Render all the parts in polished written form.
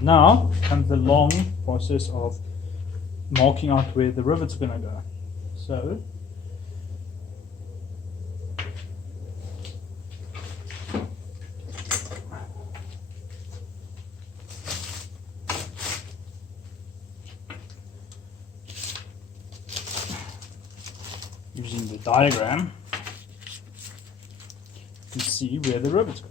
Now comes the long process of marking out where the rivet's going to go. So using the diagram, you can see where the rivets go.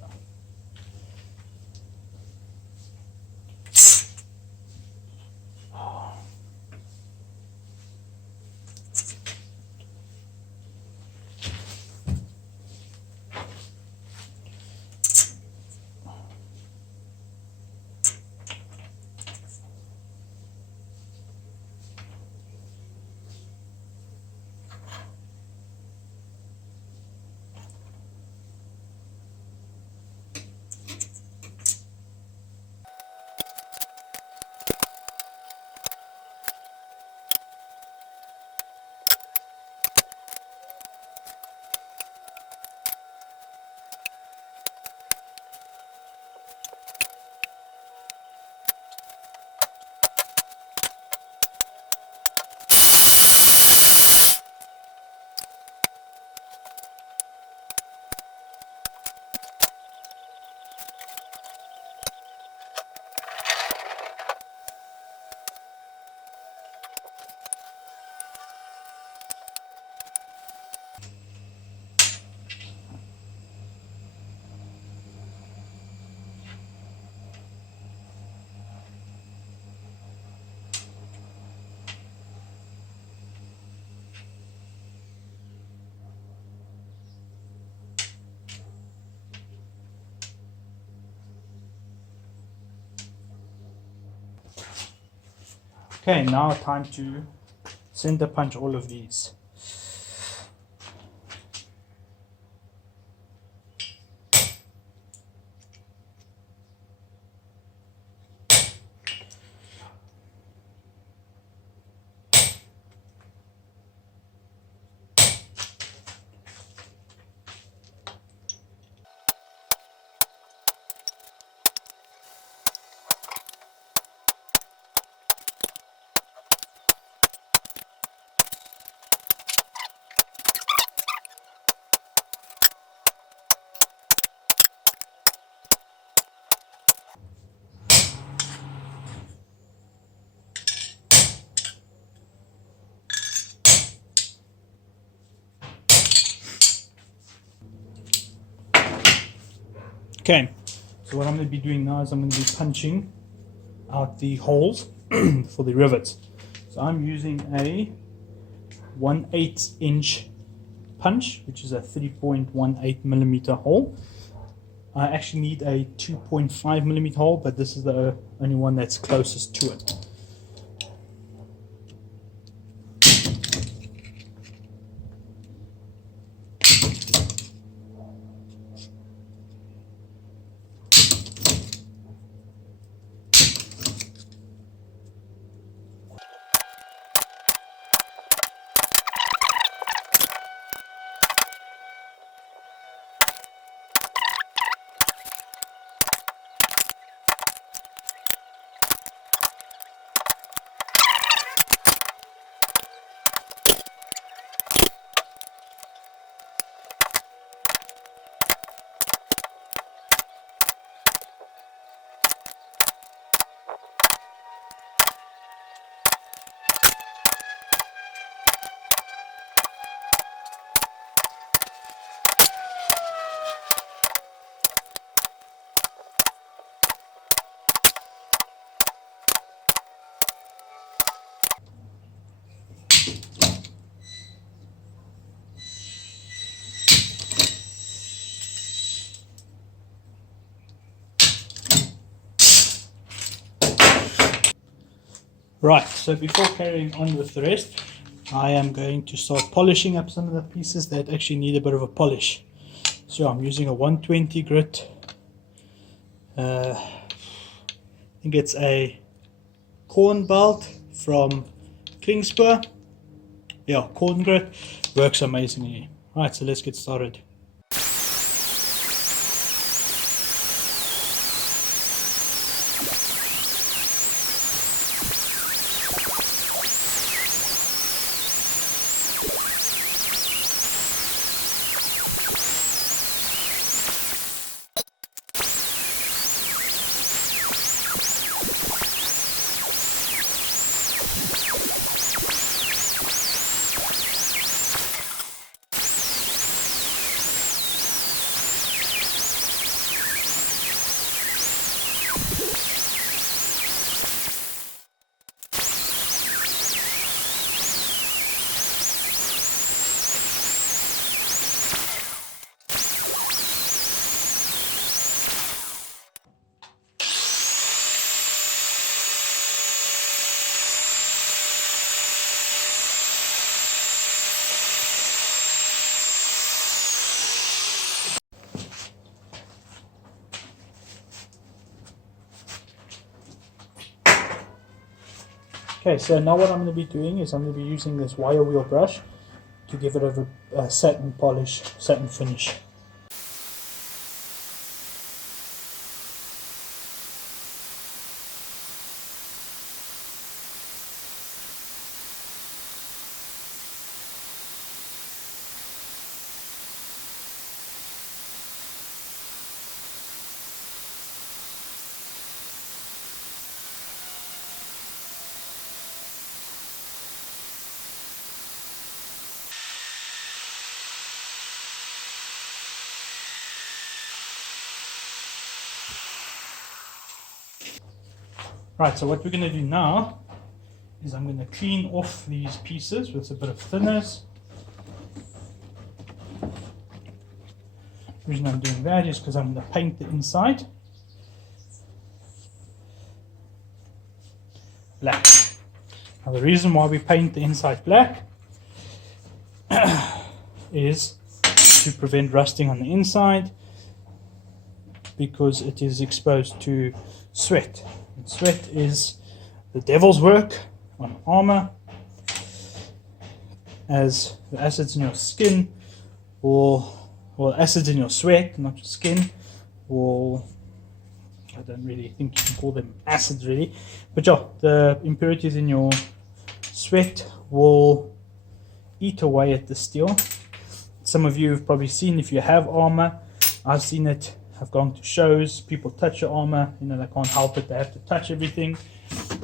Okay, now time to center punch all of these. Okay, so what I'm going to be doing now is I'm going to be punching out the holes for the rivets. So I'm using a 1/8 inch punch, which is a 3.18 millimeter hole. I actually need a 2.5 millimeter hole, but this is the only one that's closest to it. Right, so before carrying on with the rest, I am going to start polishing up some of the pieces that actually need a bit of a polish. So I'm using a 120 grit. I think it's a corn belt from Kingsper. Yeah, corn grit. Works amazingly. Right, so let's get started. Okay, so now what I'm going to be doing is I'm going to be using this wire wheel brush to give it a satin polish, satin finish. Right, so what we're going to do now is I'm going to clean off these pieces with a bit of thinners. The reason I'm doing that is because I'm going to paint the inside black. Now the reason why we paint the inside black is to prevent rusting on the inside, because it is exposed to sweat. And sweat is the devil's work on armor, as the acids in your skin or acids in your sweat, not your skin, or I don't really think you can call them acids really, but yeah, the impurities in your sweat will eat away at the steel. Some of you have probably seen, if you have armor, I've seen it, I've gone to shows, people touch your armor, you know, they can't help it, they have to touch everything.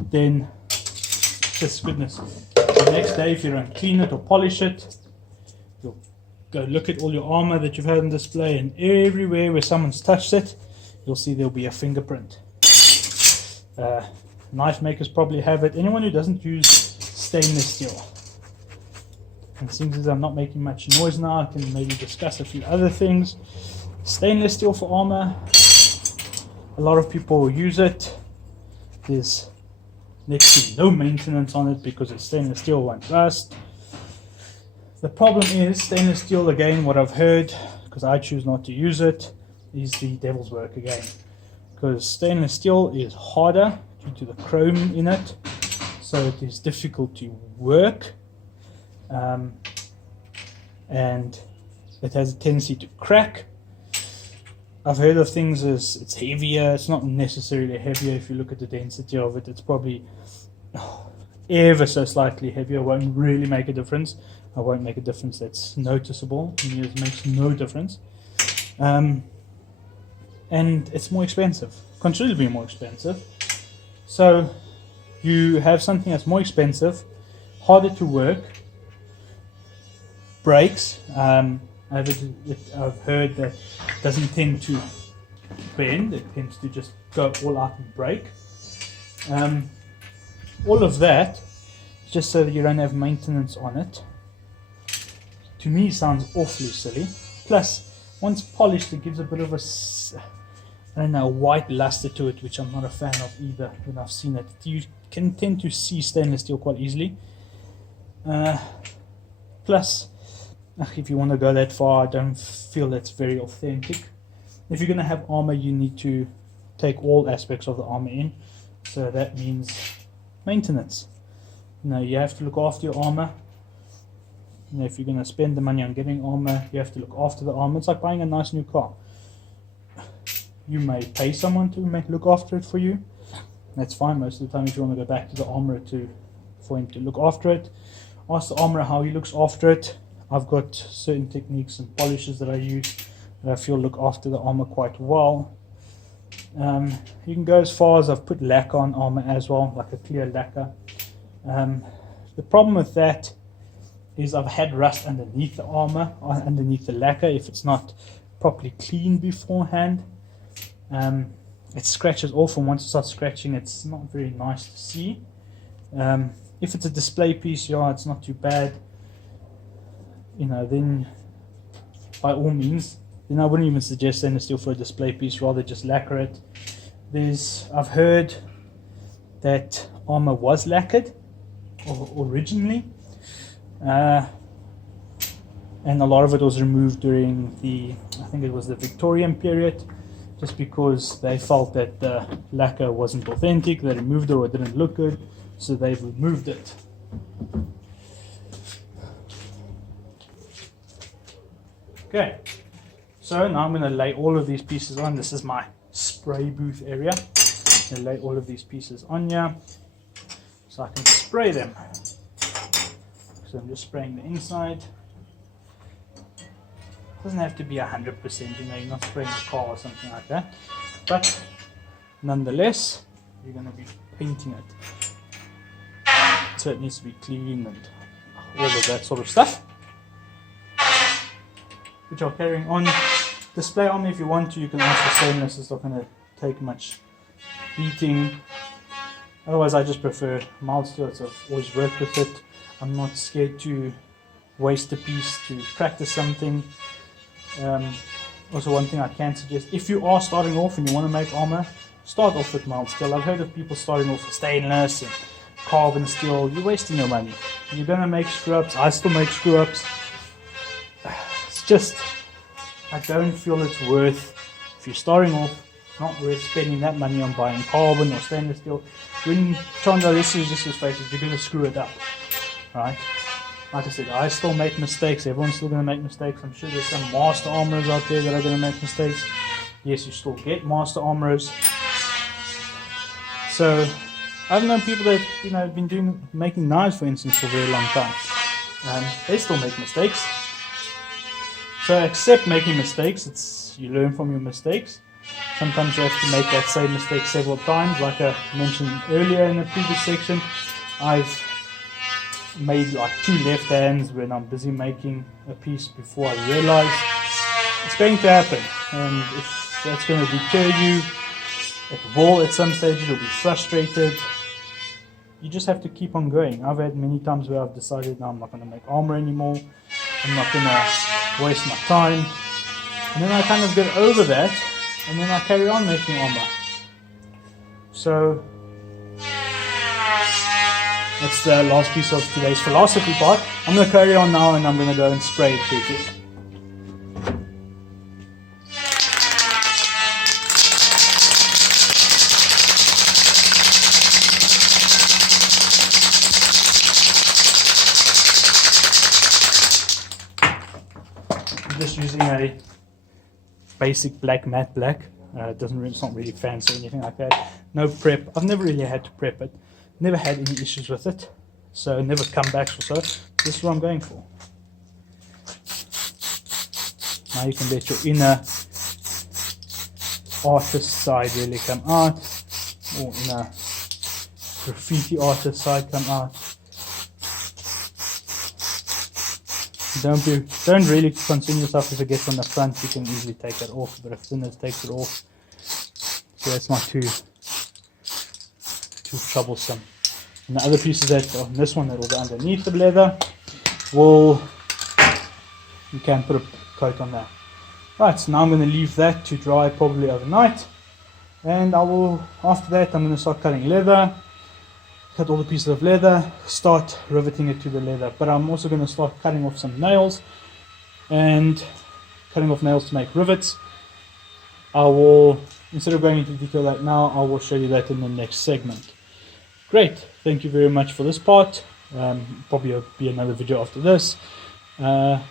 Then, just goodness, the next day if you don't clean it or polish it, you'll go look at all your armor that you've had on display, and everywhere where someone's touched it, you'll see there'll be a fingerprint. Knife makers probably have it. Anyone who doesn't use stainless steel. And since I'm not making much noise now, I can maybe discuss a few other things. Stainless steel for armor, a lot of people use it. There's next to no maintenance on it because it's stainless steel, won't rust. The problem is stainless steel, again, what I've heard, because I choose not to use it, is the devil's work again. Because stainless steel is harder due to the chrome in it, so it is difficult to work, and it has a tendency to crack. I've heard of things as it's heavier. It's not necessarily heavier. If you look at the density of it, it's probably ever so slightly heavier. It won't really make a difference. I won't make a difference that's noticeable. It makes no difference. And it's more expensive, considerably more expensive. So you have something that's more expensive, harder to work, breaks. I've heard that it doesn't tend to bend, it tends to just go all out and break. All of that, just so that you don't have maintenance on it, to me sounds awfully silly. Plus, once polished, it gives a bit of a, I don't know, white luster to it, which I'm not a fan of either when I've seen it. You can tend to see stainless steel quite easily. Plus, if you want to go that far, I don't feel that's very authentic. If you're going to have armor, you need to take all aspects of the armor in. So that means maintenance. You know, you have to look after your armor. You know, if you're going to spend the money on getting armor, you have to look after the armor. It's like buying a nice new car. You may pay someone to look after it for you. That's fine most of the time. If you want to go back to the armorer for him to look after it, ask the armorer how he looks after it. I've got certain techniques and polishes that I use that I feel look after the armor quite well. You can go as far as I've put lacquer on armor as well, like a clear lacquer. The problem with that is I've had rust underneath the armor, underneath the lacquer, if it's not properly cleaned beforehand. It scratches off, and once it starts scratching, it's not very nice to see. If it's a display piece, yeah, it's not too bad. You know, then by all means, then I wouldn't even suggest stainless steel for a display piece, rather just lacquer it. I've heard that armor was lacquered originally, and a lot of it was removed during I think it was the Victorian period, just because they felt that the lacquer wasn't authentic. They removed it or it didn't look good, so they've removed it. Okay, so now I'm going to lay all of these pieces on. This is my spray booth area. I'm going to lay all of these pieces on here so I can spray them. So I'm just spraying the inside. Doesn't have to be 100%, you know, you're not spraying a car or something like that. But nonetheless, you're going to be painting it. So it needs to be clean and all of that sort of stuff. Which are carrying on. Display armor if you want to, you can ask for stainless, it's not going to take much beating. Otherwise I just prefer mild steel, so I've always worked with it. I'm not scared to waste a piece to practice something. Also one thing I can suggest, if you are starting off and you want to make armor, start off with mild steel. I've heard of people starting off with stainless and carbon steel. You're wasting your money. You're going to make screw ups. I still make screw ups. Just, I don't feel it's worth, if you're starting off, it's not worth spending that money on buying carbon or stainless steel. When this is just as face it, you're going to screw it up, right? Like I said, I still make mistakes. Everyone's still going to make mistakes. I'm sure there's some master armorers out there that are going to make mistakes. Yes, you still get master armorers. So I've known people that, you know, have been making knives, for instance, for a very long time. They still make mistakes. So accept making mistakes. You learn from your mistakes. Sometimes you have to make that same mistake several times. Like I mentioned earlier in the previous section, I've made like 2 left hands when I'm busy making a piece before I realize it's going to happen. And if that's going to deter you, it will at some stage. You'll be frustrated. You just have to keep on going. I've had many times where I've decided, no, I'm not going to make armor anymore. I'm not going to waste my time, and then I kind of get over that, and then I carry on making armor. So that's the last piece of today's philosophy part. I'm going to carry on now, and I'm going to go and spray it quickly. Just using a basic black matte black. It's not really fancy or anything like that. No prep. I've never really had to prep it. Never had any issues with it. So never comebacks or so. This is what I'm going for. Now you can let your inner artist side really come out, or inner graffiti artist side come out. Don't really concern yourself if it gets on the front. You can easily take it off. A bit of thinners takes it off, so that's not too troublesome. And the other pieces that on this one that will go underneath the leather, you can put a coat on that. Right, so now I'm going to leave that to dry probably overnight, and after that I'm going to start cutting leather. Cut all the pieces of leather, start riveting it to the leather. But I'm also going to start cutting off some nails, and cutting off nails to make rivets. I will, instead of going into detail right now, I will show you that in the next segment. Great, thank you very much for this part. Probably be another video after this. Yeah,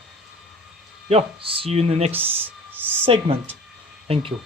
see you in the next segment. Thank you.